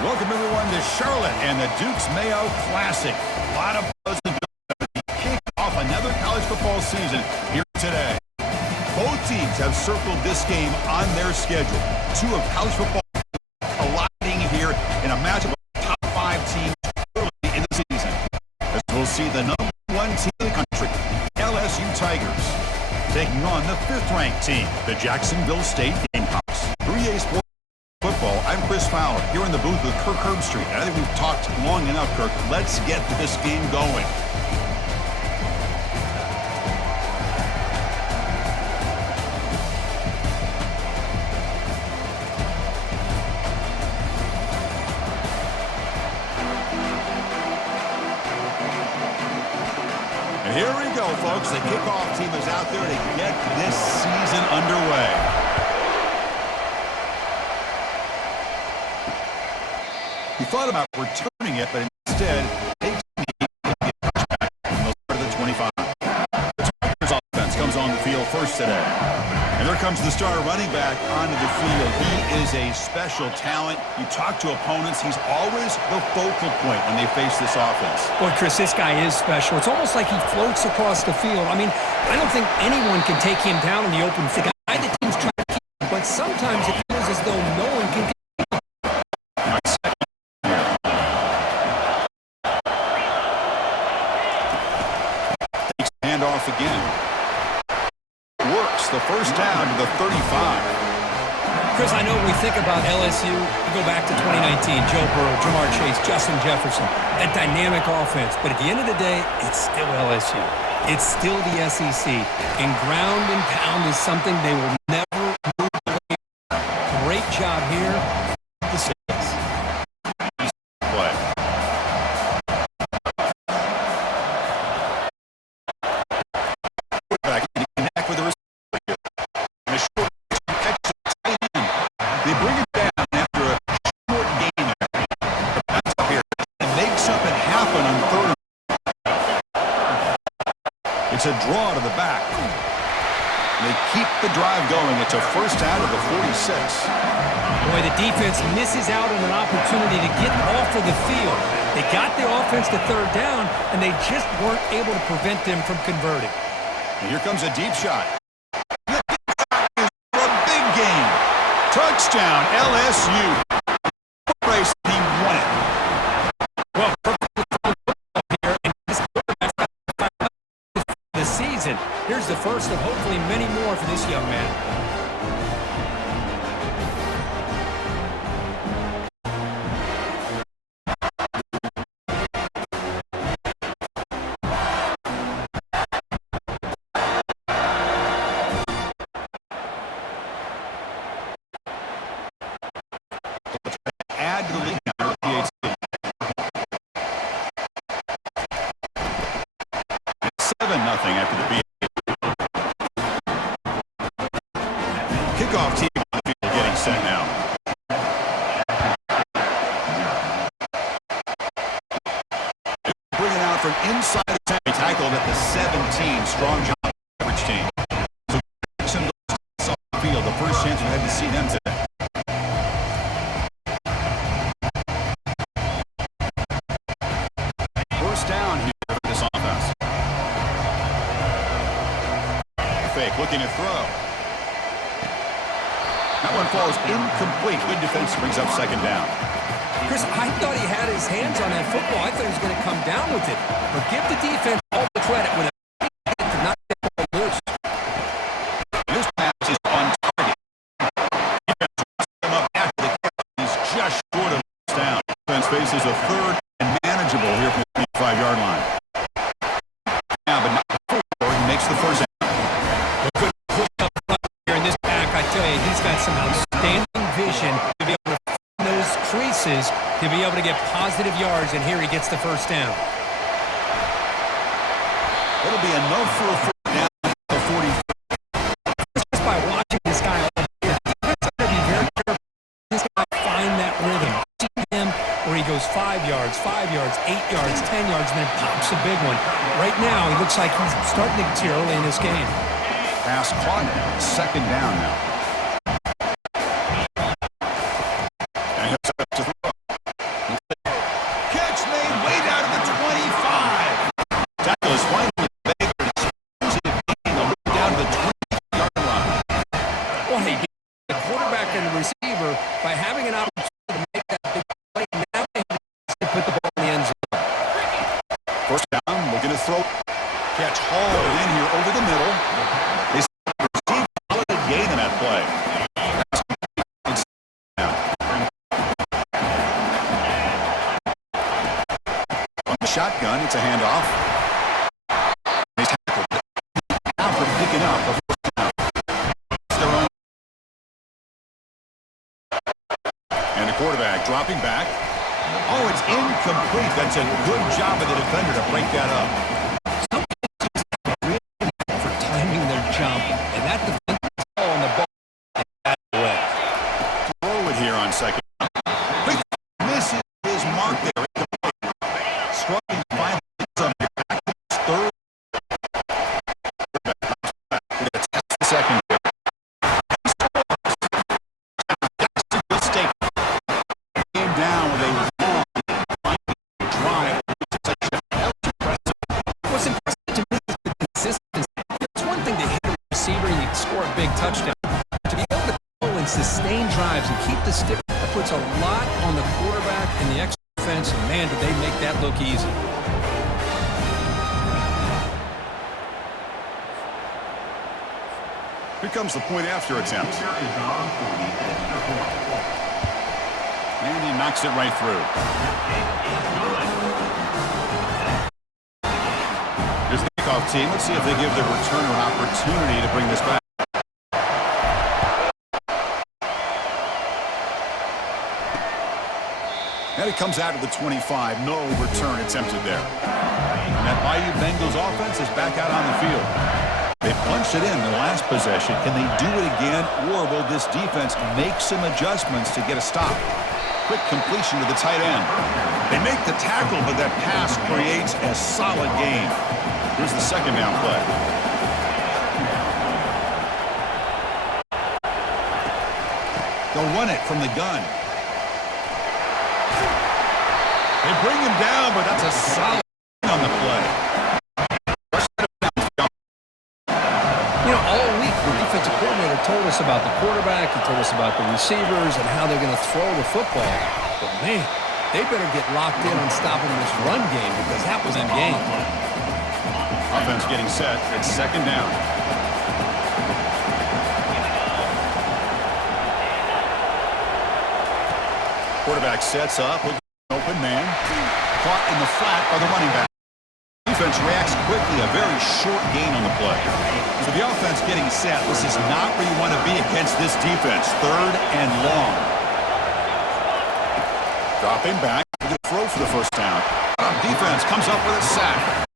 Welcome, everyone, to Charlotte and the Duke's Mayo Classic. A lot of buzz to kick off another college football season here today. Both teams have circled this game on their schedule. Two of college football colliding here in a matchup of top 5 teams early in the season. As we'll see the #1 team in the country, LSU Tigers, taking on the 5th-ranked team, the Jacksonville State Gamecocks. 3A Sports Football, I'm Chris Fowler, here in the booth with Kirk Herbstreit. I think we've talked long enough, Kirk. Let's get this game going. And here we go, folks. The kickoff team is out there to get this season underway. He thought about returning it, but instead takes the touchback from the start of the 25. The Tigers offense comes on the field first today. And there comes the starter running back onto the field. He is a special talent. You talk to opponents, he's always the focal point when they face this offense. Boy, Chris, this guy is special. It's almost like he floats across the field. I mean, I don't think anyone can take him down in the open field. The team's trying to keep him, but sometimes it feels as though no one can get off again. Works the first down to the 35. Chris, I know when we think about LSU, we go back to 2019, Joe Burrow, Jamar Chase, Justin Jefferson, that dynamic offense. But at the end of the day, it's still LSU. It's still the SEC. And ground and pound is something they will never move away. Great job here. The States. Play. They bring it down after a short game. That's up here. It makes something happen on 3rd. It's a draw to the back. They keep the drive going. It's a first down of the 46. Boy, the defense misses out on an opportunity to get off of the field. They got the offense to 3rd down, and they just weren't able to prevent them from converting. And here comes a deep shot. The deep shot is a big game. Touchdown, LSU. Race, he won it. Well, here in this season. Here's the first of hopefully many more for this young man. Add to the lead now, PHC. It's 7-0 after the beat. Kickoff team on the field getting set now. Bringing out from inside the 10. Tackled at the 17. Strong job, average team. So Jackson goes off the field. The first chance we had to see them today. Down here for this offense. Fake, looking to throw. That one falls incomplete. Good defense brings up 2nd down. Chris, I thought he had his hands on that football. I thought he was going to come down with it. But give the defense all the credit when it did not get the ball loose. This pass is on target. Defense wants him up after the catch. He's just short of down. Defense faces a 3rd and manageable here from the 5-yard line. Yeah, but not before he makes the first down. Good push up here in this back. I tell you, he's got some outstanding vision to be able to find those creases to be able to get positive yards, and here he gets the first down. It'll be enough for a first down at the 40. Just by watching this guy all year, he's got to be very careful. He's got to find that rhythm. See him where he goes 5 yards, 5 yards, 8 yards, 10 yards, and then pops a big one. Right now, he looks like he's starting to get early in this game. Pass caught. 2nd down now. And he'll set up to throw. shotgun. It's a handoff. He's tackled. Now for picking up a first down. It's their own. And the quarterback dropping back. Oh, it's incomplete. That's a good job of the defender to break that up. For timing their jump, and that defense is on the ball in that way. Throw it here on second. Misses his mark there. Struggling to find some third. That's the second. Mistake. Came down with a long drive. What's impressive to me is the consistency. It's one thing to hit a receiver and you score a big touchdown. To be able to go and sustain drives and keep the stick, that puts a lot on the quarterback and the extra defense, and man, did they make that look easy. Here comes the point after attempt. And he knocks it right through. Here's the kickoff team. Let's see if they give the returner an opportunity to bring this back. And it comes out of the 25. No return attempted there. And that Bayou Bengals offense is back out on the field. They punched it in the last possession. Can they do it again, or will this defense make some adjustments to get a stop? Quick completion to the tight end. They make the tackle, but that pass creates a solid gain. Here's the second down play. They'll run it from the gun. They bring him down, but that's a solid on the play. All week, the defensive coordinator told us about the quarterback. He told us about the receivers and how they're going to throw the football. But, man, they better get locked in on stopping this run game because that was in game. Offense getting set. It's second down. Quarterback sets up. Open man. Caught in the flat by the running back. Defense reacts quickly. A very short gain on the play. So the offense getting set. This is not where you want to be against this defense. Third and long. Dropping back. The throw for the first down. Defense comes up with a sack.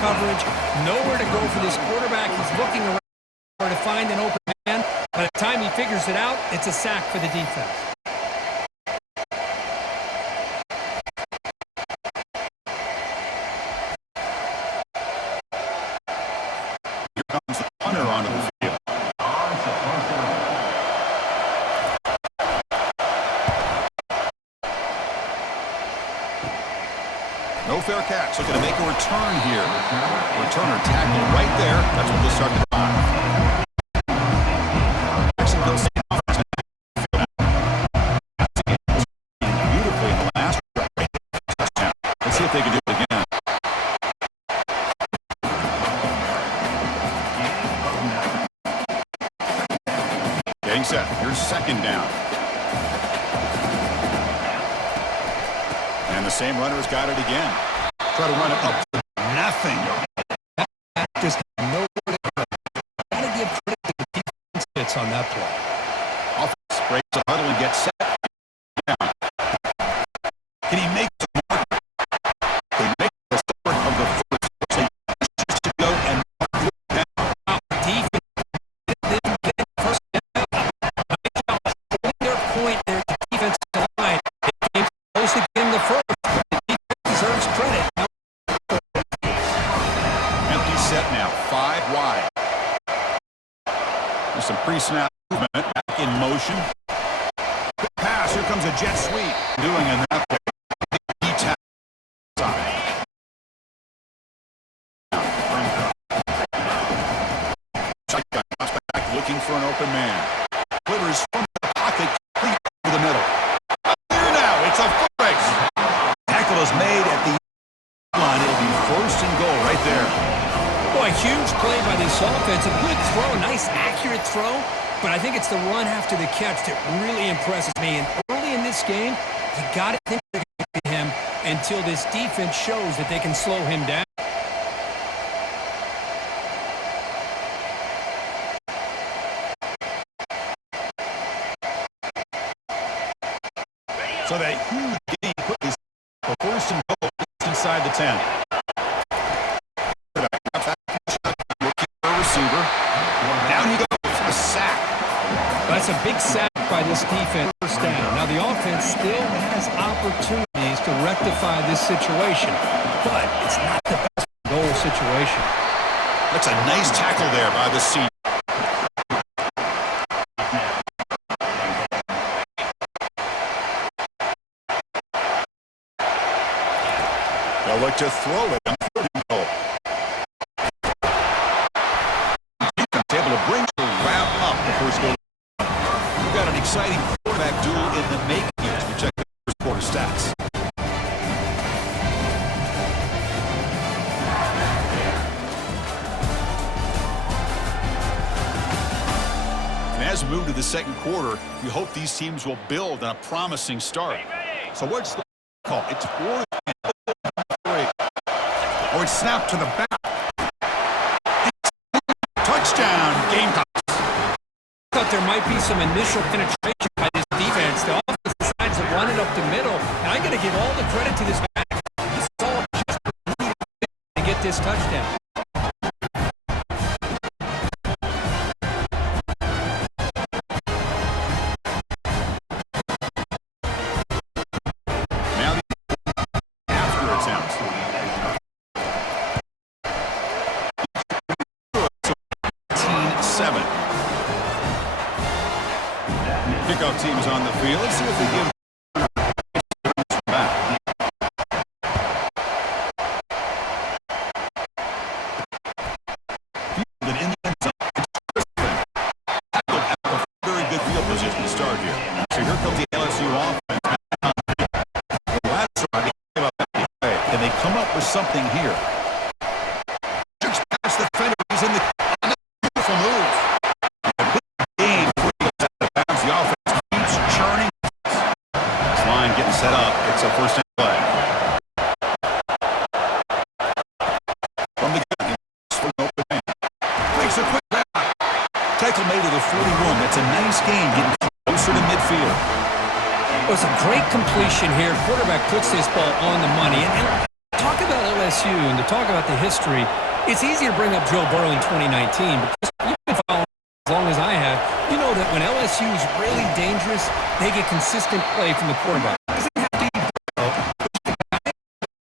Coverage. Nowhere to go for this quarterback. He's looking around to find an open man. By the time he figures it out, it's a sack for the defense. Here comes the punter onto the field. No fair catch. Looking to make a return here. Returner tackled right there. That's what they'll start to drive. Beautifully in the last touchdown. Let's see if they can do it again. Getting set. Here's second down. And the same runner's got it again. Try to run it up to nothing. Just nowhere to go. Gotta give credit to the defense hits on that play. Offense breaks the huddle and gets set. Down. Can he make the mark? They make the start of the first. So just to go and mark it down. Defense first down. Their point there, the defensive line. It came close to getting the first. The defense deserves credit. Empty set now. 5 wide. There's some pre-snap movement. Back in motion. Quick pass. Here comes a jet sweep. Doing in that play. Shotgun comes back looking for an open man. Delivers from the pocket complete to the middle. Here now. It's a foot race. Tackle is made at the line. It'll be first and goal right there. Boy, huge play by this offense. A good throw, a nice accurate throw. But I think it's the run after the catch that really impresses me. And early in this this game, you got to think they're going to him until this defense shows that they can slow him down. So that huge gain quickly for first and goal inside the 10. Receiver. Down he goes. A sack. That's a big sack by this defense. First down. Now the offense still has opportunities to rectify this situation, but it's not the best goal situation. That's a nice tackle there by the senior. They'll look to throw it on third and goal. Defense able to bring to wrap up the first goal. We've got an exciting quarterback duel in the making here as we check the first quarter stats. And as we move to the second quarter, we hope these teams will build on a promising start. So what's the call? It's 4th and 3. Oh, it's snapped to the back. Touchdown, Gamecocks. Thought there might be some initial penetration by this defense. The offense decides to run it up the middle, and I got to give all the credit to this back. This is all just to get this touchdown. Now the after attempt. Kickoff teams on the field. Let's see if they give back. Fielded in the end zone. A very good field position to start here. So here comes the LSU offense. The last try, they gave up that play. Can they come up with something here? Just past the fender. He's in the beautiful move. A big game before he gets out of bounds. The offense keeps churning. This line getting set up. It's a first down play. From the gun, for an open man. Makes a quick back. Tackle made to the 41. That's a nice game getting closer to midfield. It was a great completion here. Quarterback puts this ball on the money. And talk about LSU and to talk about the history, it's easy to bring up Joe Burrow in 2019 because you've been following as long as I have. You know that when LSU is really dangerous, they get consistent play from the quarterback. It doesn't have to be Burrow.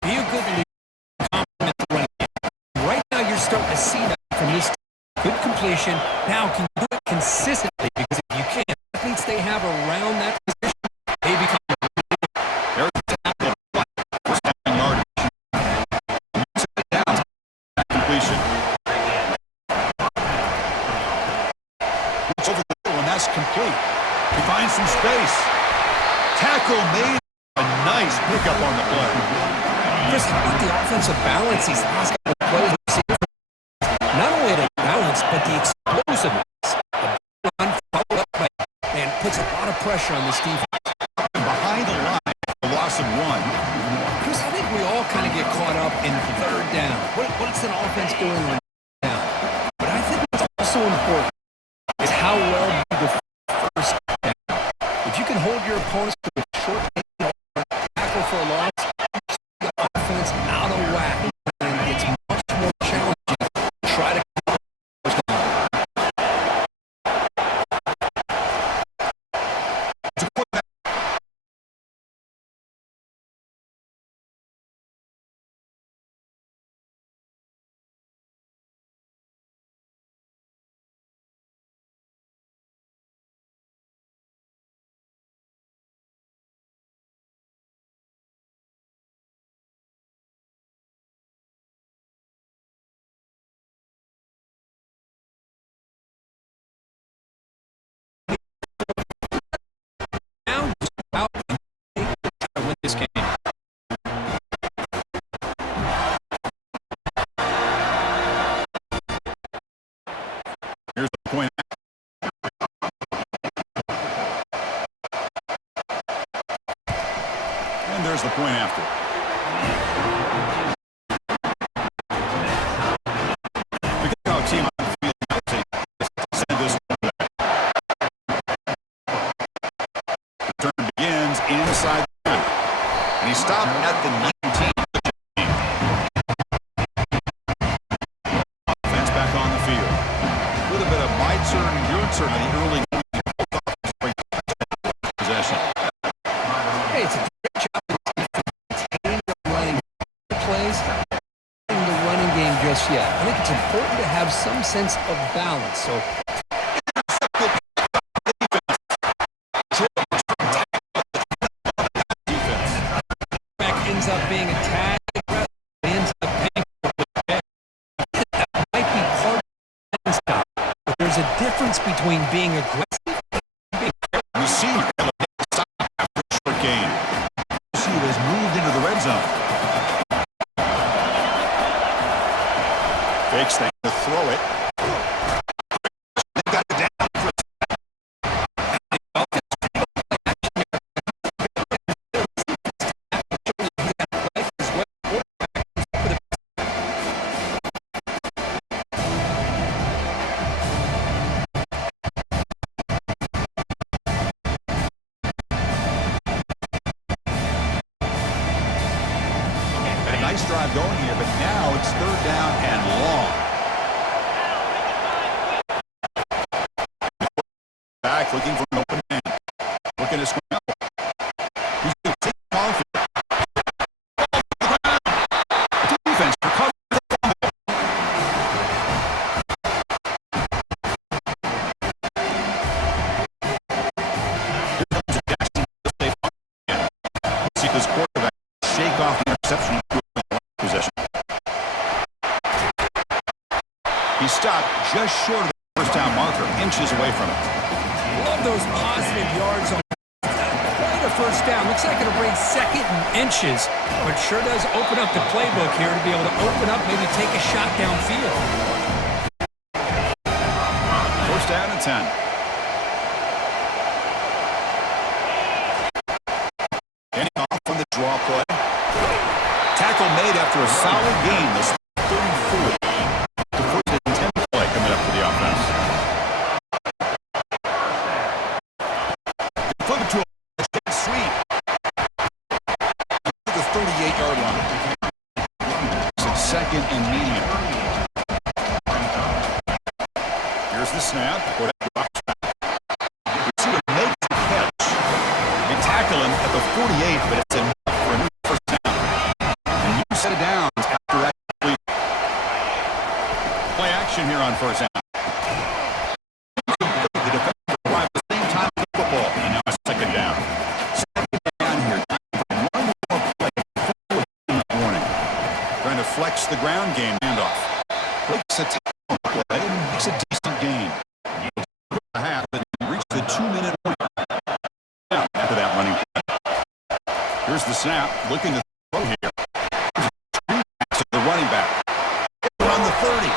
Be a good leader, compliment the running game. Right now you're starting to see that from this team. Good completion. Now can you do it consistently? Because if you can't, athletes they have around that position, they become There's a tackle. First down yardage. Down. Completion. It's over the middle, and that's complete. He finds some space. Tackle made. A nice pickup on the play. Chris, how about the offensive balance these last couple of plays? Not only the balance, but the explosiveness. The run followed up by and puts a lot of pressure on this defense. Behind the line, a loss of 1. Chris, I think we all kind of get caught up in third down. What's an offense doing on down? But I think what's also important is how well you defend first down. If you can hold your opponents to a short tackle for a loss, the offense out of whack, and it's much more challenging to try to first down. To put that is the point after. The kickoff team on the field send this one back. The turn begins inside the 10. And he stopped at the 19. Offense back on the field. A little bit of my turn, your turn in the early possession. Hey, it's a great job to maintain the running plays, in the running game just yet. I think it's important to have some sense of balance. So defense. back ends up being a tag, ends up paying for it. That might be part of the stop. But there's a difference between being aggressive and being Receiver stop after a short gain. Receiver has moved into the red zone. Fakes thing to throw it. They got it down for a nice drive going here, but now it's third down and long. Back looking for an open man. Looking to scramble. He's going to take off. Defense recovers the fumble. Here comes Jackson. See this quarterback shake off the interception. Possession. He stopped just short of the first down marker, inches away from it. Love those positive yards on quite a first down. Looks like it'll bring second and inches, but sure does open up the playbook here to be able to open up, maybe take a shot downfield. First down and 10. Getting off on the draw play. Tackle made after a solid gain. This 34. The first and 10 play coming up for the offense. Flip it to a jet sweep. To the 38-yard line. It's second and medium. Here's the snap. Receiver makes the catch. They tackle him at the 48, but it's enough for a new first down. And you set it down after that. Play action here on first down. The defender arrived at the same time as the football, and now a second down. Second down here. One more play before the warning. Trying to flex the ground game handoff. Breaks a tackle play and makes a decent gain. A half, but he reached the 2-minute mark. Now after that running play. Here's the snap. Looking to throw here. To the running back. On the 30.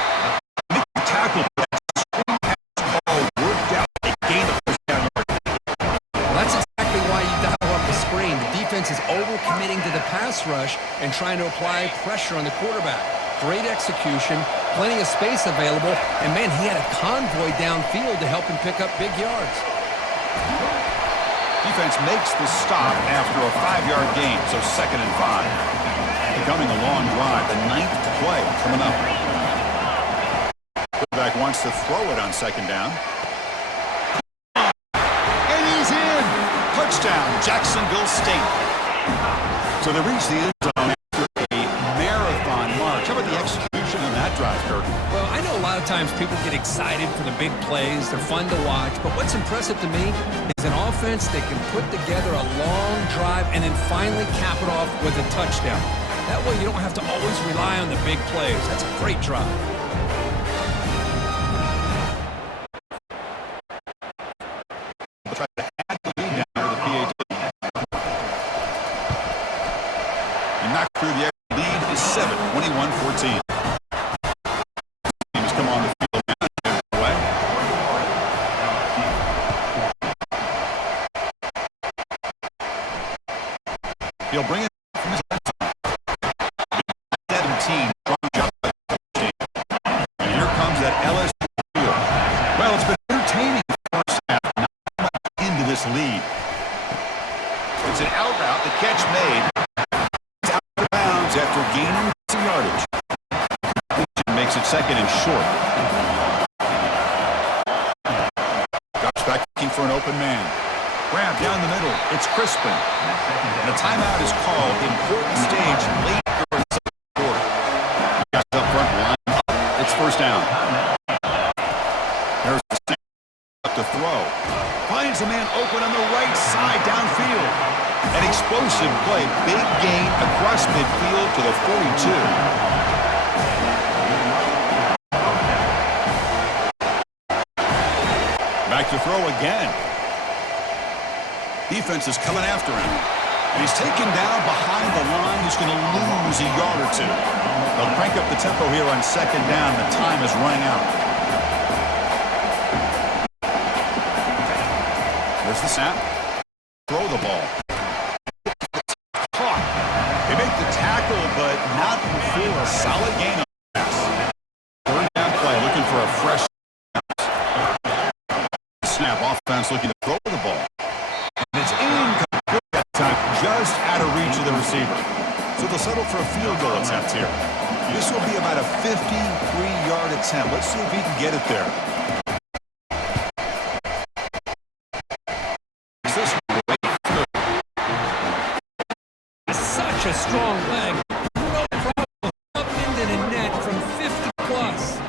Make the tackle. Screen pass ball worked out. They gain the first down. Well, that's exactly why you dial up the screen. The defense is overcommitting to the pass rush and trying to apply pressure on the quarterback. Great execution, plenty of space available, and man, he had a convoy downfield to help him pick up big yards. Defense makes the stop after a 5-yard gain, so second and 5. Becoming a long drive, the 9th play coming up. Quarterback wants to throw it on second down. And he's in! Touchdown, Jacksonville State. So they reach the end zone after a marathon march. How about the execution on that drive, Kirk? Well, I know a lot of times people get excited for the big plays. They're fun to watch. But what's impressive to me is an offense that can put together a long drive and then finally cap it off with a touchdown. That way you don't have to always rely on the big plays. That's a great drive. We'll try to add the lead down to the PAT. And knock through the lead is 7, 21-14. Teams come on the field now. Away. He'll bring it at LSU Field. Well, it's been entertaining first half, not much into this lead. It's an out route, the catch made. It's out of bounds after gaining some yardage. Makes it second and short. Drops back looking for an open man. Grab down the middle. It's Crispin. And a timeout is called. Important stage late in the second quarter. Guys up front line up. It's first down. There's the snap to throw. Finds a man open on the right side downfield. An explosive play. Big gain across midfield to the 42. Back to throw again. Defense is coming after him. And he's taken down behind the line. He's going to lose a yard or two. They'll crank up the tempo here on second down. The time is running out. There's the snap. Throw the ball. Caught. They make the tackle, but not before a solid gain on the pass. Third down play, looking for a fresh snap. Offense looking to throw the ball. And it's incomplete that time, just out of reach of the receiver. So they'll settle for a field goal attempt here. This will be about a 53-yard attempt. Let's see if he can get it there. Such a strong leg. No problem. Up into the net from 50 plus.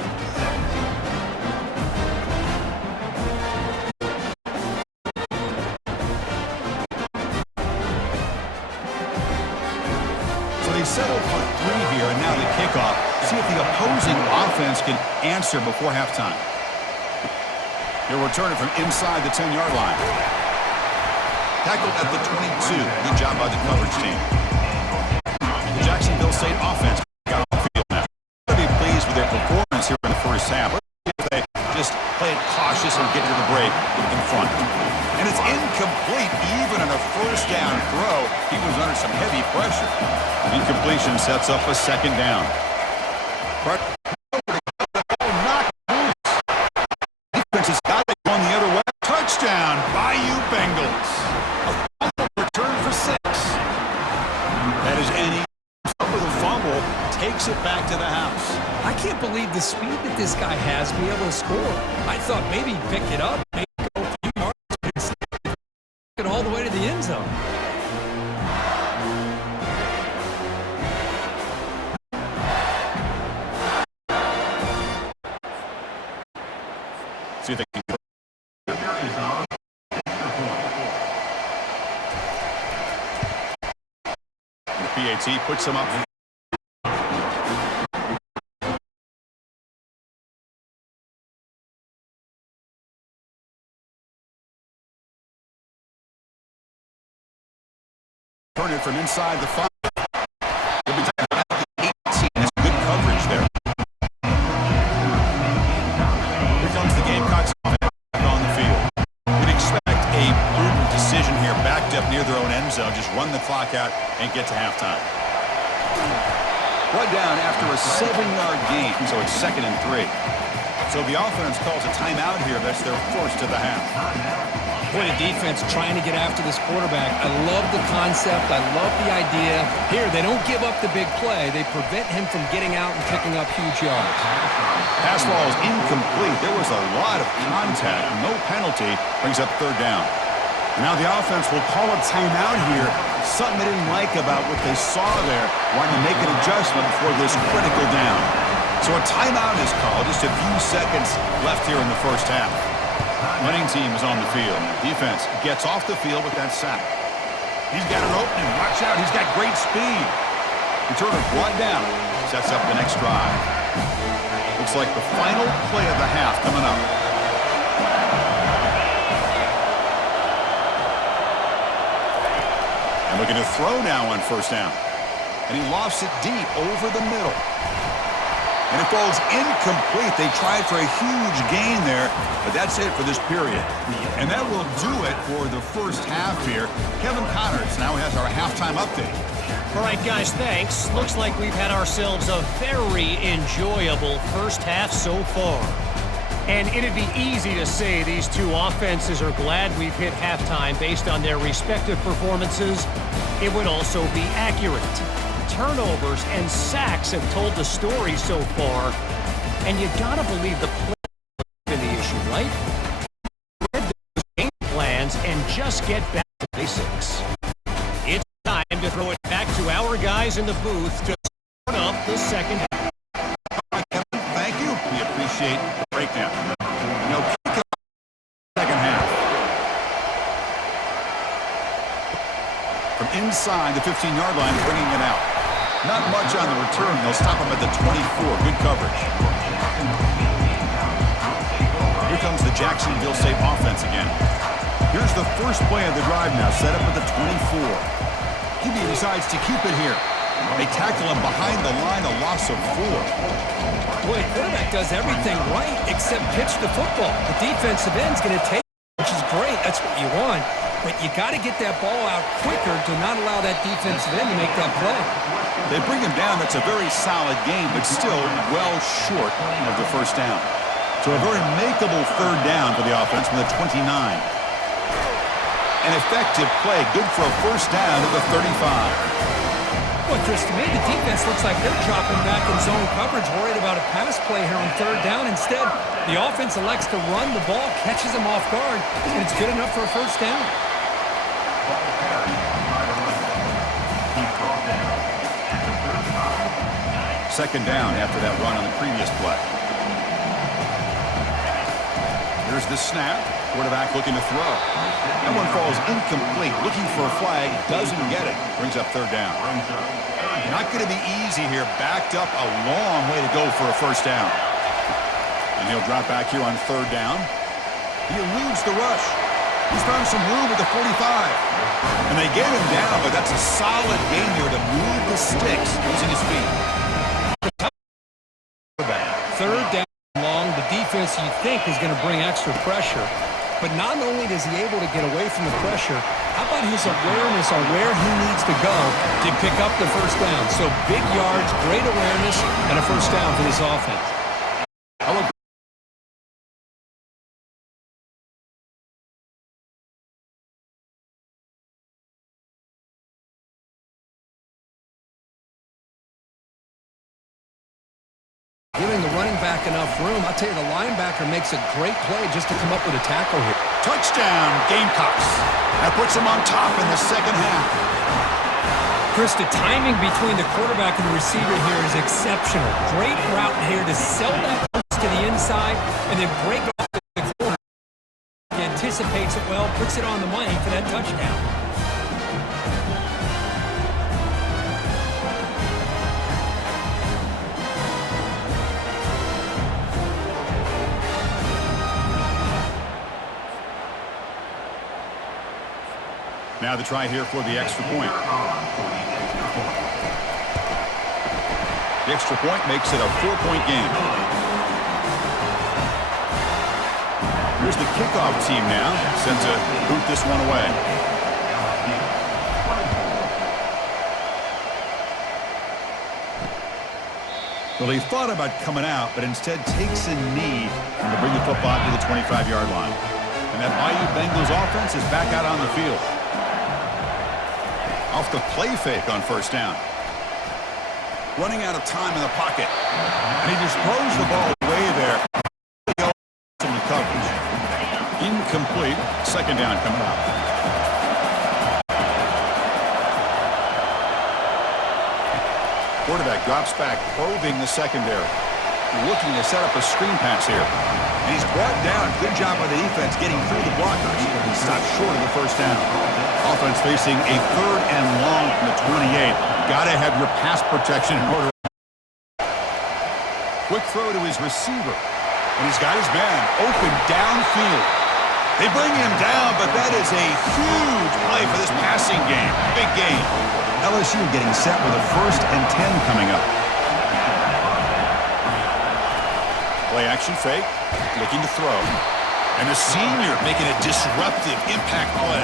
They settle for 3 here, and now the kickoff. See if the opposing offense can answer before halftime. He'll return it from inside the 10-yard line. Tackled at the 22. Good job by the coverage team. The Jacksonville State offense got on the field now. They'll be pleased with their performance here in the first half. Let's see if they just play it cautious and get to the break in front. And it's incomplete even on a first down throw. He was under some heavy pressure. Incompletion sets up a second down. Knocked loose. Defense has got it going the other way. Touchdown, Bayou Bengals. A return for 6. That is any with a fumble, takes it back to the house. I can't believe the speed that this guy has to be able to score. I thought maybe he'd pick it up, maybe go a few yards, but instead it all the way to the end zone. See if they can. The PAT puts him up. Turn it from inside the 5. He'll be taken at the 18. That's good coverage there. Here comes the Gamecocks on the field. We'd expect a prudent decision here, backed up near their own end zone. Just run the clock out and get to halftime. Run down after a 7-yard gain, so it's 2nd and 3. So the offense calls a timeout here. That's their first of the half. Boy, the defense trying to get after this quarterback. I love the concept. I love the idea. Here, they don't give up the big play. They prevent him from getting out and picking up huge yards. Pass ball is incomplete. There was a lot of contact. No penalty. Brings up 3rd down. And now the offense will call a timeout here. Something they didn't like about what they saw there. Wanting to make an adjustment for this critical down. So a timeout is called. Just a few seconds left here in the first half. Running team is on the field. Defense gets off the field with that sack. He's got an opening. Watch out. He's got great speed. Returner brought down. Sets up the next drive. Looks like the final play of the half coming up. And looking to throw now on first down. And he lofts it deep over the middle. And it falls incomplete. They tried for a huge gain there, but that's it for this period. And that will do it for the first half here. Kevin Connors now has our halftime update. All right, guys, thanks. Looks like we've had ourselves a very enjoyable first half so far. And it'd be easy to say these two offenses are glad we've hit halftime based on their respective performances. It would also be accurate. Turnovers and sacks have told the story so far, and you gotta believe the play in the issue, right? Read those game plans and just get back to basics. It's time to throw it back to our guys in the booth to start up the second half. All right, Kevin, thank you. We appreciate the breakdown. No kick off second half. From inside the 15-yard line, bringing it out. Not much on the return. They'll stop him at the 24. Good coverage. Here comes the Jacksonville State offense again. Here's the first play of the drive now, set up at the 24. QB decides to keep it here. They tackle him behind the line, a loss of 4. Boy, quarterback does everything right except pitch the football. The defensive end's going to take it, which is great. That's what you want. But you got to get that ball out quicker to not allow that defensive end to make that play. They bring him down. That's a very solid game, but still well short of the first down. So a very makeable third down for the offense from the 29. An effective play, good for a first down at the 35. Boy, Chris, to me, the defense looks like they're dropping back in zone coverage, worried about a pass play here on third down. Instead, the offense elects to run the ball, catches them off guard, and it's good enough for a first down. Second down after that run on the previous play. Here's the snap. Quarterback looking to throw. That one falls incomplete. Looking for a flag. Doesn't get it. Brings up third down. Not going to be easy here. Backed up a long way to go for a first down. And he'll drop back here on third down. He eludes the rush. He's found some room at the 45. And they get him down, but that's a solid game here to move the sticks using his feet. Third down long, the defense you think is going to bring extra pressure. But not only is he able to get away from the pressure, how about his awareness on where he needs to go to pick up the first down? So big yards, great awareness, and a first down for this offense. Giving the running back enough room, I'll tell you, the linebacker makes a great play just to come up with a tackle here. Touchdown, Gamecocks. That puts them on top in the second half. Chris, the timing between the quarterback and the receiver here is exceptional. Great route here to sell that to the inside and then break off the corner. He anticipates it well, puts it on the money for that touchdown. Now the try here for the extra point. The extra point makes it a 4-point game. Here's the kickoff team now, set to boot this one away. Well, he thought about coming out, but instead takes a knee to bring the football to the 25-yard line. And that Bayou Bengals offense is back out on the field. Off the play fake on first down. Running out of time in the pocket. And he just throws the ball away there. Some coverage. Incomplete. Second down coming up. Quarterback drops back, probing the secondary. Looking to set up a screen pass here. And he's brought down. Good job by the defense getting through the blockers. He stopped short of the first down. Offense facing a third and long from the 28. Got to have your pass protection in order. Quick throw to his receiver. And he's got his man open downfield. They bring him down, but that is a huge play for this passing game. Big game. LSU getting set with a 1st and 10 coming up. Play action fake, looking to throw. And the senior making a disruptive impact play.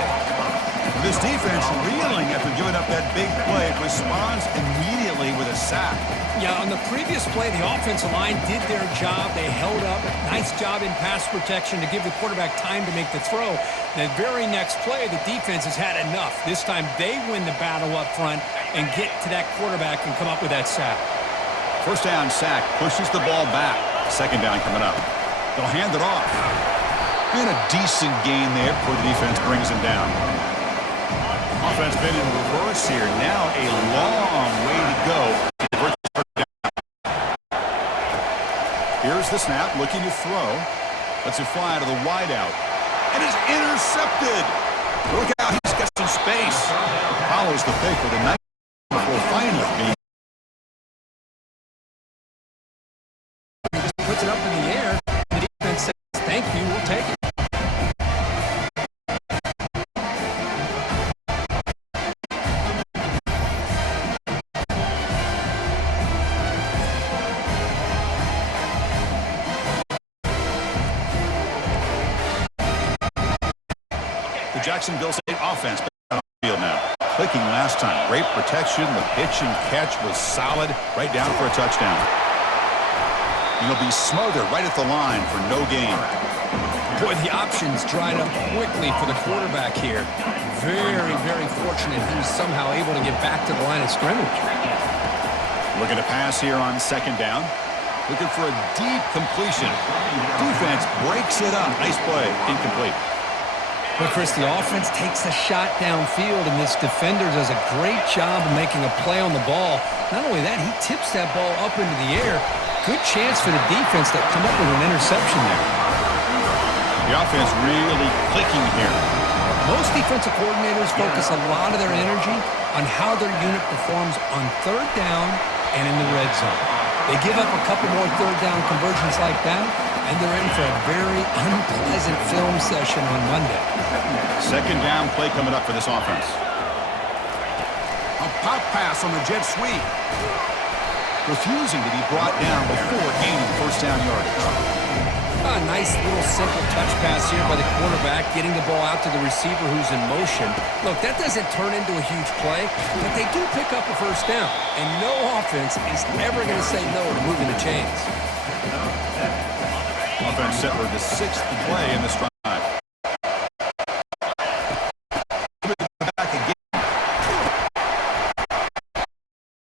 This defense reeling after giving up that big play, responds immediately with a sack. Yeah, on the previous play, the offensive line did their job. They held up. Nice job in pass protection to give the quarterback time to make the throw. The very next play, the defense has had enough. This time they win the battle up front and get to that quarterback and come up with that sack. First down sack, pushes the ball back. Second down coming up. They'll hand it off. And a decent gain there before the defense brings him down. Offense been in reverse here. Now a long way to go. Here's the snap, looking to throw. Lets it fly out of the wideout. And is intercepted. Look out, he's got some space. Follows the pick with a nice before finally being. He puts it up in the air. The defense says, thank you, we'll take it. Jacksonville State offense on the field now. Clicking last time. Great protection. The pitch and catch was solid. Right down for a touchdown. He'll be smothered right at the line for no gain. Boy, the options dried up quickly for the quarterback here. Very, very fortunate he was somehow able to get back to the line of scrimmage. Looking to pass here on second down. Looking for a deep completion. Defense breaks it up. Nice play. Incomplete. But, Chris, the offense takes a shot downfield, and this defender does a great job of making a play on the ball. Not only that, he tips that ball up into the air. Good chance for the defense to come up with an interception there. The offense really clicking here. Most defensive coordinators focus a lot of their energy on how their unit performs on third down and in the red zone. They give up a couple more third down conversions like that, and they're in for a very unpleasant film session on Monday. Second down play coming up for this offense. A pop pass on the jet sweep. Refusing to be brought down before gaining first down yardage. A nice little simple touch pass here by the quarterback, getting the ball out to the receiver who's in motion. Look, that doesn't turn into a huge play, but they do pick up a first down. And no offense is ever going to say no to moving the chains. Offense set for the sixth play in this drive. Back again.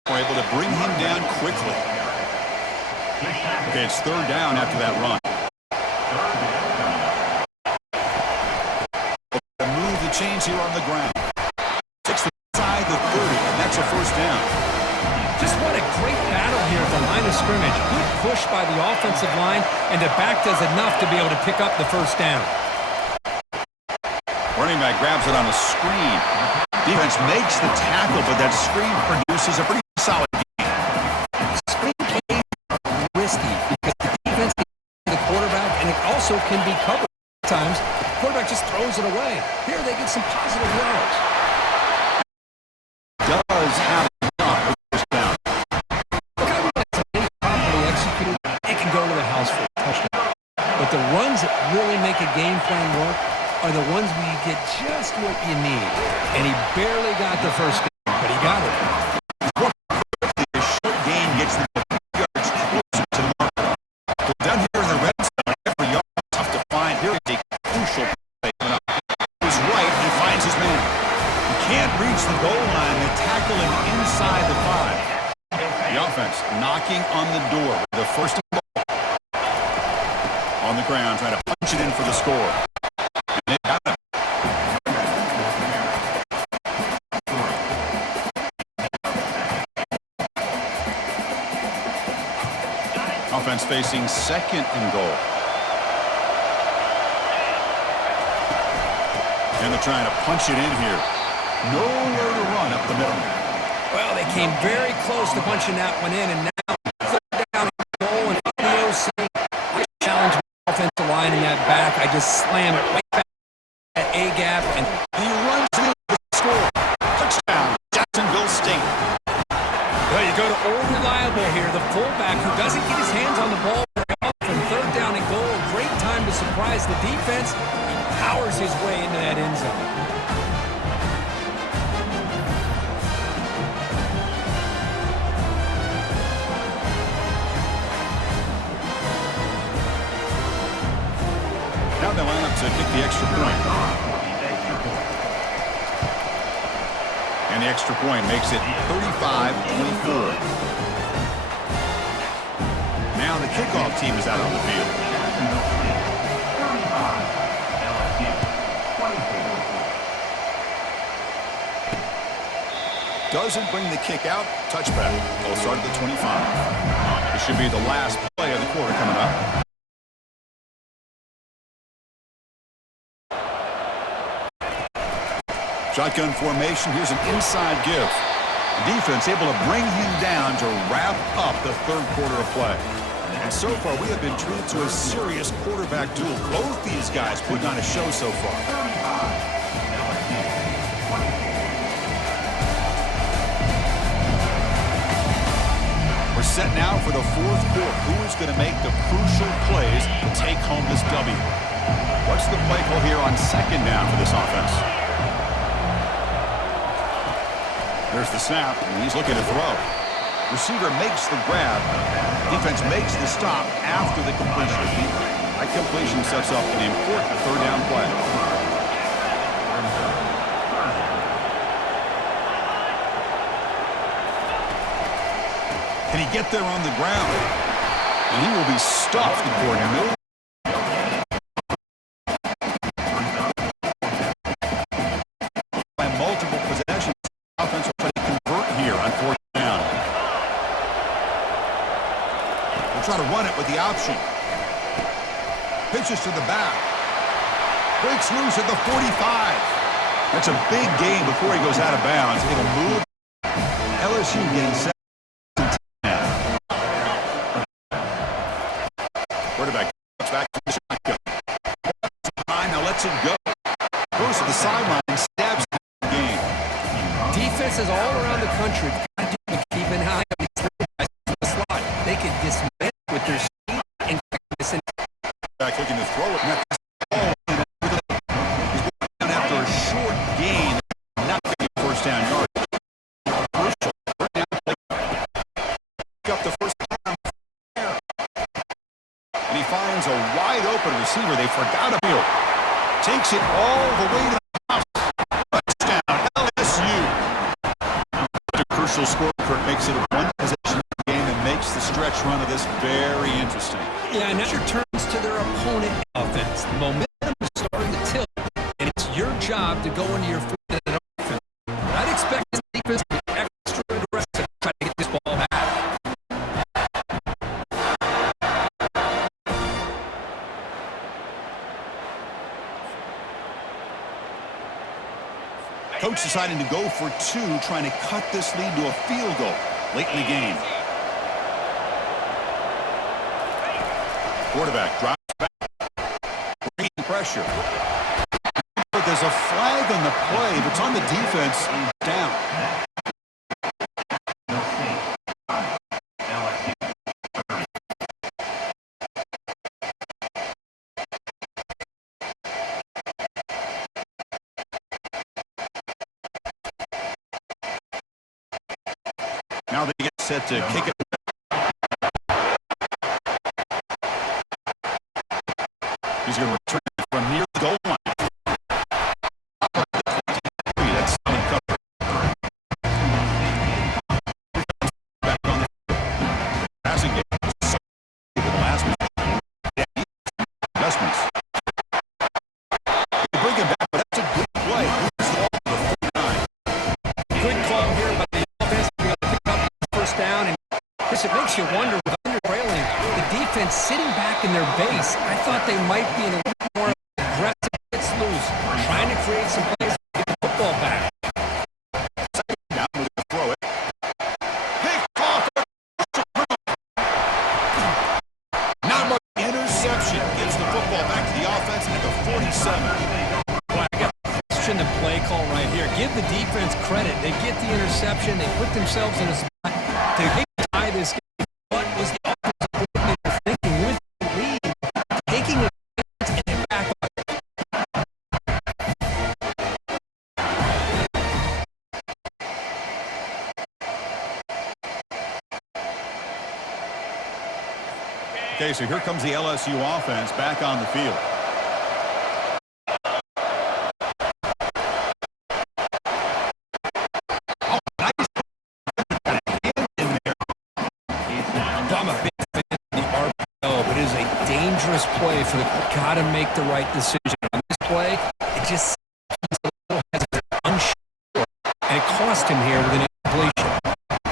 We're able to bring him down quickly. Okay, it's third down after that run. Move the chains here on the ground. Takes the side the 30, and that's a first down. Just what a great battle here at the line of scrimmage. Good push by the offensive line, and the back does enough to be able to pick up the first down. Running back grabs it on a screen. Defense makes the tackle, but that screen produces a pretty solid game. Screen play is risky because the defense can the quarterback, and it also can be covered sometimes. The quarterback just throws it away. Here they get some positive yards. Does have enough first down. Look how that's properly executed. It can go to the house for a touchdown. But the runs that really make a game plan work are the ones where you get just what you need. And he barely got the first down, but he got it. The short gain gets the yards closer to the mark. But down here in the red zone, every yard is tough to find. Here is a crucial play coming up. He's right, he finds his man. He can't reach the goal line. They tackle him inside the 5. The offense knocking on the door with the first ball. On the ground, trying to punch it in for the score. And they got him. Offense facing second and goal. And they're trying to punch it in here. Nowhere to run up the middle. Well, they came very close to punching that one in, and now third down goal and on the OC. I challenge my offensive line in that back. I just slam it right back at A-gap, and he runs in the score. Touchdown, Jacksonville State. Well, you go to old reliable here, the fullback who doesn't get his hands on the ball very often. Third surprise the defense. He powers his way into that end zone. Now they line up to kick the extra point. And the extra point makes it 35-24. Now the kickoff team is out on the field. Doesn't bring the kick out. Touchback. They'll start at the 25. This should be the last play of the quarter coming up. Shotgun formation. Here's an inside give. The defense able to bring him down to wrap up the third quarter of play. And so far, we have been treated to a serious quarterback duel. Both these guys putting on a show so far. We're set now for the fourth quarter. Who is going to make the crucial plays to take home this W? What's the play call here on second down for this offense? There's the snap, and he's looking to throw. Receiver makes the grab. Defense makes the stop after the completion. That completion sets up an important third down play. Can he get there on the ground? And he will be stuffed for him. By multiple possessions, offense will try to convert here on fourth down. We'll try to run it with the option. Pitches to the back. Breaks loose at the 45. That's a big gain before he goes out of bounds. It'll move. LSU getting set. Quarterback back to the shotgun. Now lets it go. Goes to the sideline, stabs the game. Defenses all around the country got to keep an eye on these guys in the slot. They can dismiss with their speed and quickness. Back looking to throw it. He's going down after a short gain. Not getting first down yard. Crucial. Pick up the first down. And he finds a wide open receiver. They forgot about. Takes it all the way to the house. Touchdown, LSU. A crucial score. Kirk makes it a one-possession game and makes the stretch run of this very interesting. Yeah, and that returns to their opponent offense. The momentum is starting to tilt, and it's your job to go into your fourth and offense. I'd expect this defense to be extra aggressive to try to get this ball back. Coach deciding to go for two, trying to cut this lead to a field goal late in the game. Quarterback drops back. Bringing pressure. But there's a flag on the play. If it's on the defense, down. Now they get set to kick it. He's going to return it from near the goal line. That's uncovered. Back on the passing game. The last investments. They bring him back, but that's a good play. Good call here by the offense to be able to pick up the first down. And Chris, it makes you wonder with under trailing, the defense sitting back in their base. I thought they might be in a little more aggressive hits loose, trying to create some plays to get the football back. Now we're going to throw it. Pick off. Not much interception. Gets the football back to the offense at the 47. Well, I got a question to play call right here. Give the defense credit. They get the interception. They put themselves in a spot to tie this game. What was the offensive coordinator thinking with the lead? Taking a chance and Okay, so here comes the LSU offense back on the field. Oh, nice. I'm a big fan of the RPO, but it is a dangerous play for the got to make the right decision. On this play, it just seems a little hesitant, unsure, and it cost him here with an incompletion.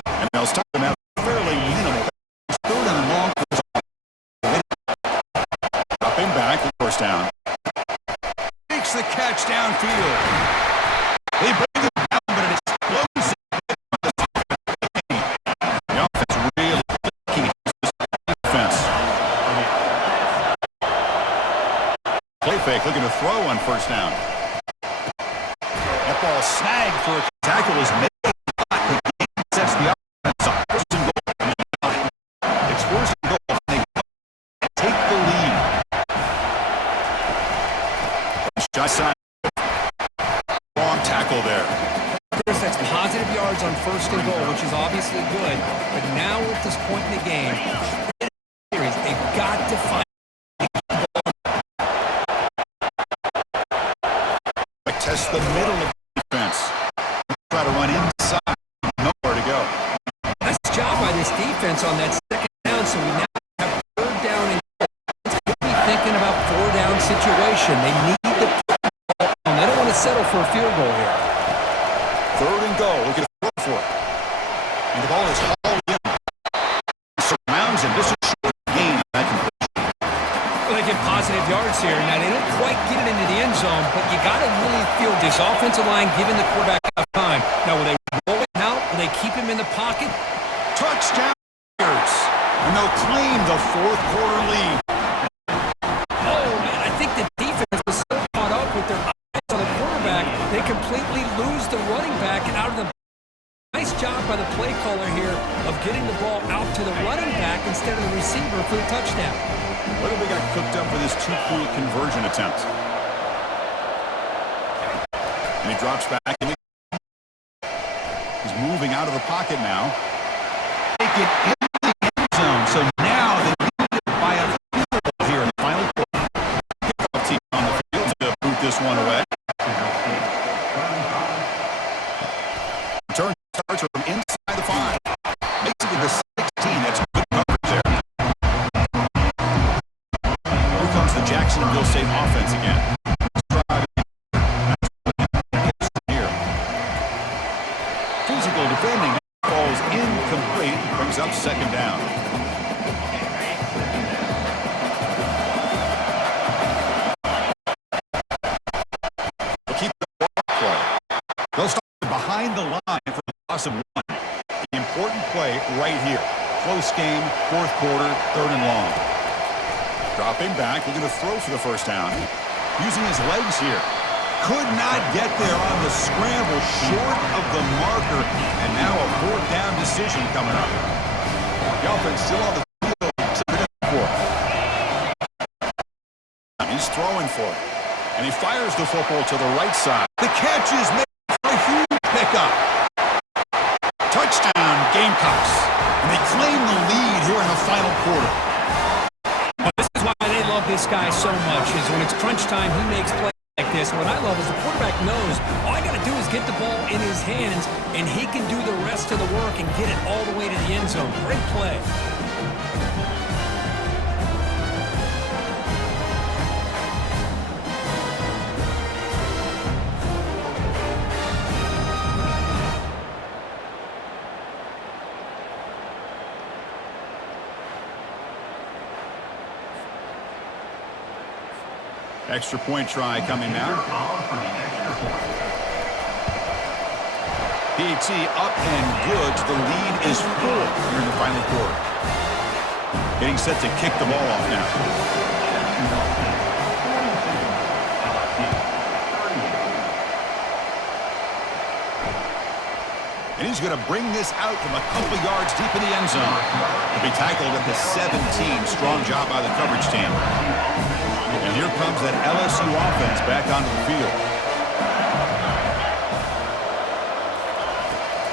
And they'll stop him out fairly minimal. Third and long. Dropping back, first down. Makes the catch downfield. They bring it down, but it explodes. The offense really key defense. Play fake, looking to throw on first down. That ball snagged for a tackle is made. Sets the offense up. First and goal. It's first and goal. They take the lead. Shot side. Wrong tackle there. Chris, that's positive yards on first and goal, which is obviously good. But now we're at this point in the game. They've got to find. Test the middle of the defense. Try to run inside. Nowhere to go. Nice job by this defense on that second down, so we now have third down and goal. Could be thinking about four-down situation. They need the ball, and they don't want to settle for a field goal here. Third and goal. Looking to throw for it. And the ball is hauled in. Surrounds him. This is a short gain. Well, they get positive yards here. Now, they don't quite get it into the end zone, but you got to really feel this offensive line giving the quarterback enough time. Now, will they roll him out? Will they keep him in the pocket? Touchdown. And they'll claim the fourth quarter lead. Oh, man, I think the defense was so caught up with their eyes on the quarterback, they completely lose the running back and out of the. Nice job by the play caller here of getting the ball out to the running back instead of the receiver for the touchdown. What have we got cooked up for this two-point conversion attempt? And he drops back. And he's moving out of the pocket now. Take it in the end zone. So now they lead it by a field goal here in the final quarter. Kickoff team on the field to boot this one away. Return starts from inside the 5. Makes it to the 16. That's good coverage there. Here comes the Jacksonville State offense again. Here. Physical defending falls incomplete. Brings up second down. They'll keep the ball play. They'll start behind the line for the loss of 1. The important play right here. Close game, fourth quarter, third and long. Dropping back, looking to throw for the first down. Using his legs here. Could not get there on the scramble, short of the marker, and now a fourth down decision coming up. The offense still on the field. He's throwing for it. And he fires the football to the right side. The catch is made for a huge pickup. Touchdown, Gamecocks. And they claim the lead here in the final quarter. Well, this is why they love this guy so much, is when it's crunch time, he makes plays like this. And what I love is the quarterback knows all I got to do is get the ball in his hands, and he can do the rest of the work and get it all the way to the end zone. Great play. Extra point try coming now. PAT up and good. The lead is full here in the final quarter. Getting set to kick the ball off now. And he's going to bring this out from a couple yards deep in the end zone. He'll be tackled at the 17. Strong job by the coverage team. And here comes that LSU offense back onto the field.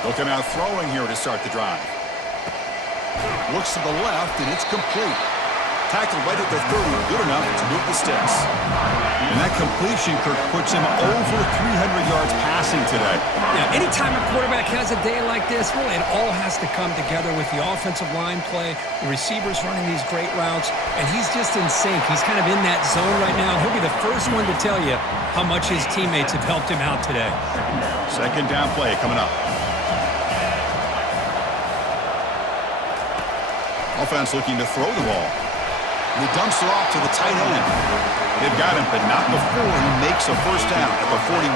They'll come out throwing here to start the drive. Looks to the left, and it's complete. Tackled right at the 30, good enough to move the sticks. And that completion, Kirk, puts him over 300 yards passing today. Yeah, anytime a quarterback has a day like this, really it all has to come together with the offensive line play, the receivers running these great routes, and he's just in sync. He's kind of in that zone right now. He'll be the first one to tell you how much his teammates have helped him out today. Second down play coming up. Offense looking to throw the ball. And he dumps it off to the tight end. They've got him, but not before he makes a first down at the 41.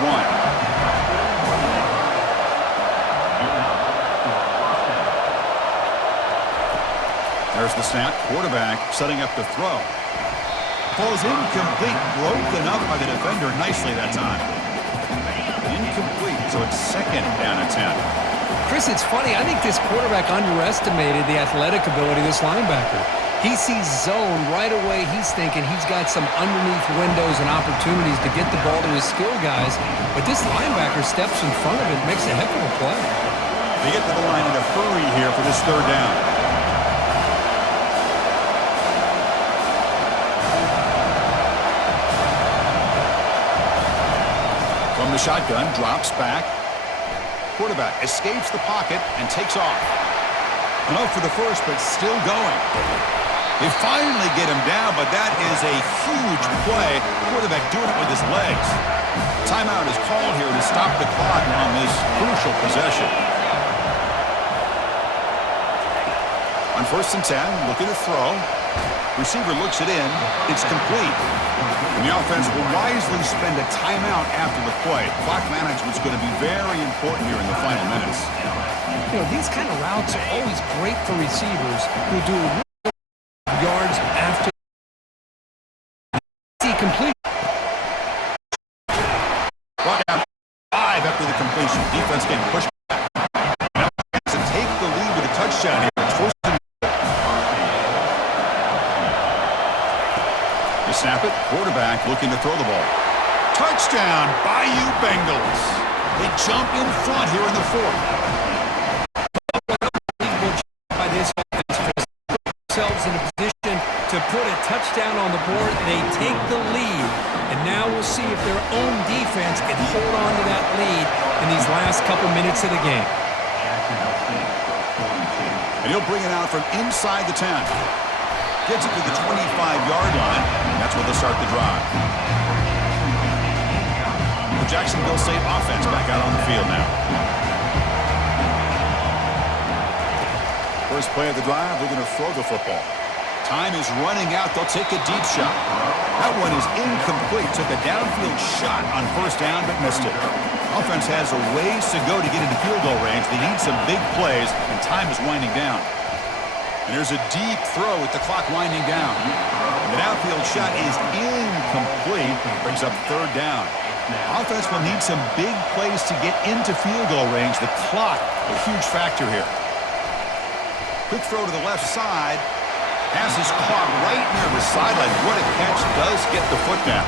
There's the snap. Quarterback setting up the throw. Falls incomplete. Broken up by the defender nicely that time. Incomplete, so it's second down and 10. Chris, it's funny. I think this quarterback underestimated the athletic ability of this linebacker. He sees zone right away. He's thinking he's got some underneath windows and opportunities to get the ball to his skill guys. But this linebacker steps in front of it, makes a heck of a play. They get to the line in a hurry here for this third down. From the shotgun, drops back. Quarterback escapes the pocket and takes off. Enough for the first, but still going. They finally get him down, but that is a huge play. Quarterback doing it with his legs. Timeout is called here to stop the clock on this crucial possession. On 1st and 10, looking to throw. Receiver looks it in. It's complete. And the offense will wisely spend a timeout after the play. Clock management is going to be very important here in the final minutes. You know, these kind of routes are always great for receivers who do yards after the completion. Brought down 5 after the completion. Defense getting pushed back. Now to take the lead with a touchdown here. It's first and you snap it. Quarterback looking to throw the ball. Touchdown, Bayou Bengals. They jump in front here in the fourth. By this offense, themselves in a position to put a touchdown on the board. They take the lead, and now we'll see if their own defense can hold on to that lead in these last couple minutes of the game. And he'll bring it out from inside the 10. Gets it to the 25-yard line, and that's where they'll start the drive. The Jacksonville State offense back out on the field now. First play of the drive, they're going to throw the football. Time is running out. They'll take a deep shot. That one is incomplete. Took a downfield shot on 1st down, but missed it. Offense has a ways to go to get into field goal range. They need some big plays, and time is winding down. And there's a deep throw with the clock winding down. The downfield shot is incomplete. Brings up 3rd down. Offense will need some big plays to get into field goal range. The clock, a huge factor here. Quick throw to the left side. Pass is caught right near the sideline. What a catch. Does get the foot down.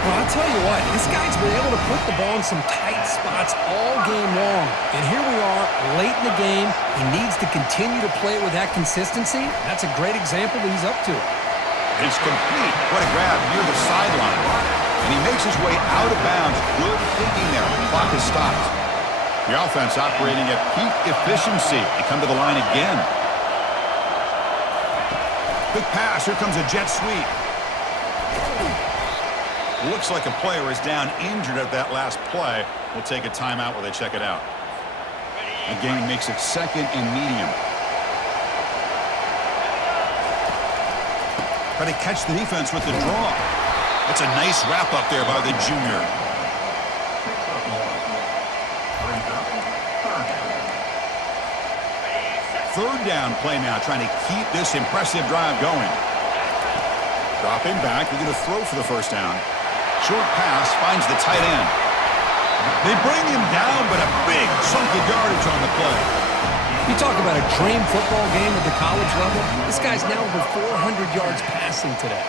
Well, I'll tell you what, this guy's been able to put the ball in some tight spots all game long. And here we are, late in the game. He needs to continue to play with that consistency. That's a great example that he's up to it. It's complete. What a grab near the sideline. And he makes his way out of bounds. Good thinking there. The clock is stopped. The offense operating at peak efficiency. They come to the line again. Big pass. Here comes a jet sweep. Looks like a player is down injured at that last play. We'll take a timeout while they check it out. The game makes it 2nd and medium. Try to catch the defense with the draw. That's a nice wrap up there by the junior. Third down play now, trying to keep this impressive drive going. Dropping back, they're going to throw for the 1st down. Short pass finds the tight end. They bring him down, but a big chunk of yardage on the play. You talk about a dream football game at the college level. This guy's now over 400 yards passing today.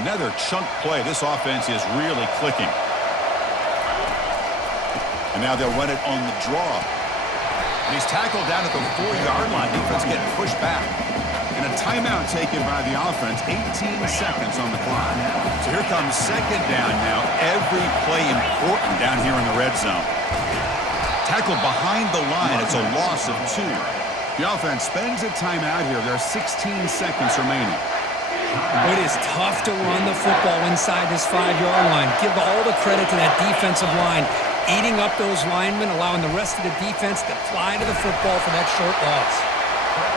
Another chunk play. This offense is really clicking. And now they'll run it on the draw. And he's tackled down at the 4-yard line. Defense getting pushed back. And a timeout taken by the offense. 18 seconds on the clock. So here comes second down now. Every play important down here in the red zone. Tackled behind the line. It's a loss of 2. The offense spends a timeout here. There are 16 seconds remaining. It is tough to run the football inside this 5-yard line. Give all the credit to that defensive line, eating up those linemen, allowing the rest of the defense to fly to the football for that short loss.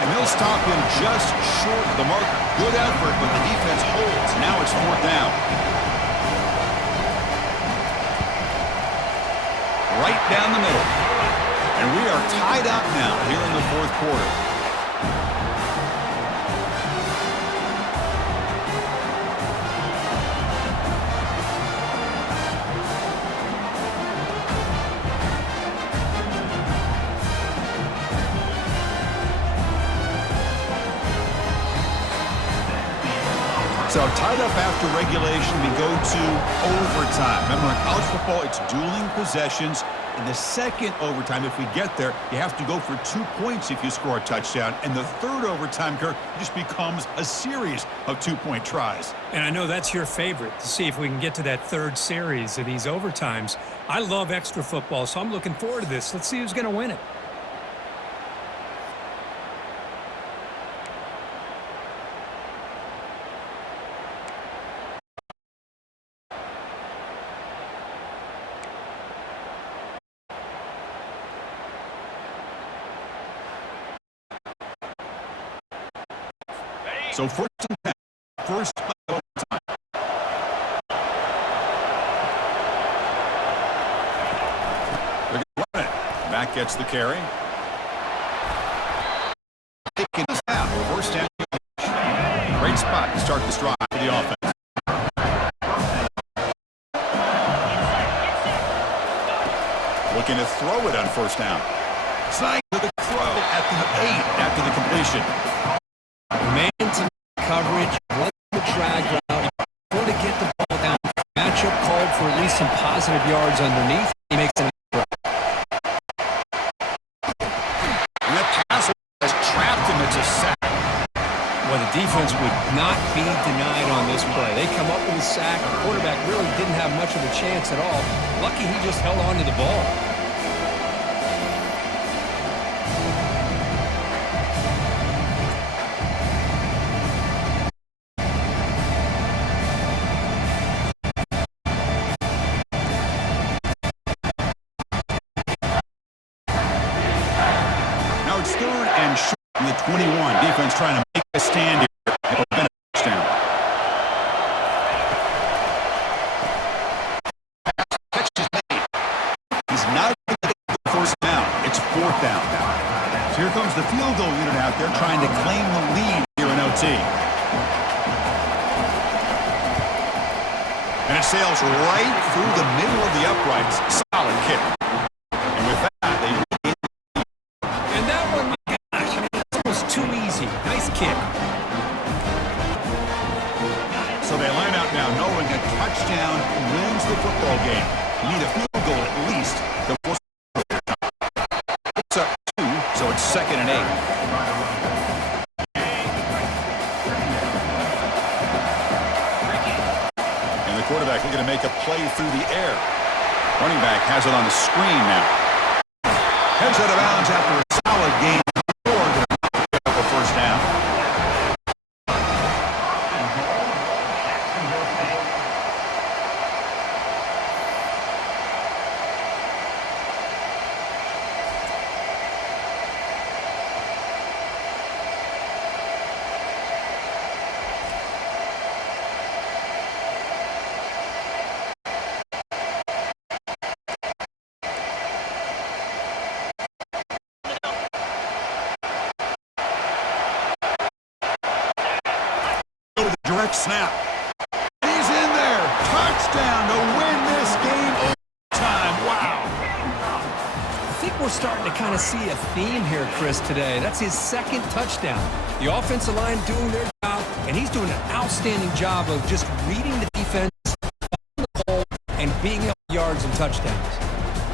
And they'll stop him just short of the marker. Good effort, but the defense holds. Now it's 4th down. Right down the middle. And we are tied up now here in the 4th quarter. So tied up after regulation, we go to overtime. Remember, in college football, it's dueling possessions. In the second overtime, if we get there, you have to go for 2 points if you score a touchdown. And the third overtime, Kirk, just becomes a series of 2-point tries. And I know that's your favorite, to see if we can get to that third series of these overtimes. I love extra football, so I'm looking forward to this. Let's see who's going to win it. So first and 10, first play of overtime. They're going to run it. Back gets the carry. Taking us out. First down. Great spot to start this drive for the offense. Looking to throw it on first down. Snag to the throw at the 8 after the completion. Man-to-man coverage, run the drag route, going to get the ball down. Matchup called for at least some positive yards underneath. He makes it. And that pass has trapped him. It's a sack. Well, the defense would not be denied on this play. They come up with a sack. The quarterback really didn't have much of a chance at all. Lucky he just held on to the ball. Third and short from the 21. Defense trying to make a stand here and prevent a touchdown. Catch is made. He's not going to get the first down. It's 4th down now. So here comes the field goal unit out there trying to claim the lead here in OT. And it sails right through the middle of the uprights. Solid kick. And with that, they too easy. Nice kick. So they line out now knowing a touchdown wins the football game. You need a field goal at least to force it. It's up 2, so it's 2nd and 8. And the quarterback looking to make a play through the air. Running back has it on the screen now. Heads out of bounds after a solid game. First down. Direct snap. He's in there. Touchdown to win this game overtime. Wow. I think we're starting to kind of see a theme here, Chris, today. That's his 2nd touchdown. The offensive line doing their job, and and he's doing an outstanding job of just reading the defense, and being able to yards and touchdowns.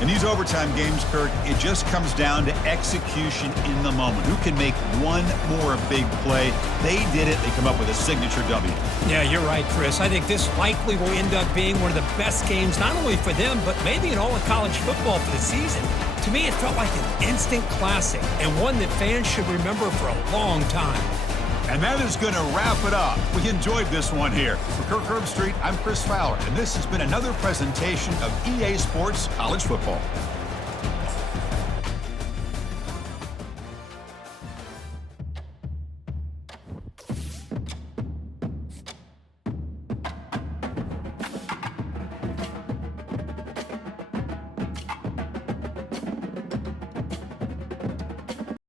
In these overtime games, Kirk, it just comes down to execution in the moment. Who can make one more big play? They did it. They come up with a signature W. Yeah, you're right, Chris. I think this likely will end up being one of the best games, not only for them, but maybe in all of college football for the season. To me, it felt like an instant classic and one that fans should remember for a long time. And that is going to wrap it up. We enjoyed this one here. For Kirk Herbstreit, I'm Chris Fowler, and this has been another presentation of EA Sports College Football.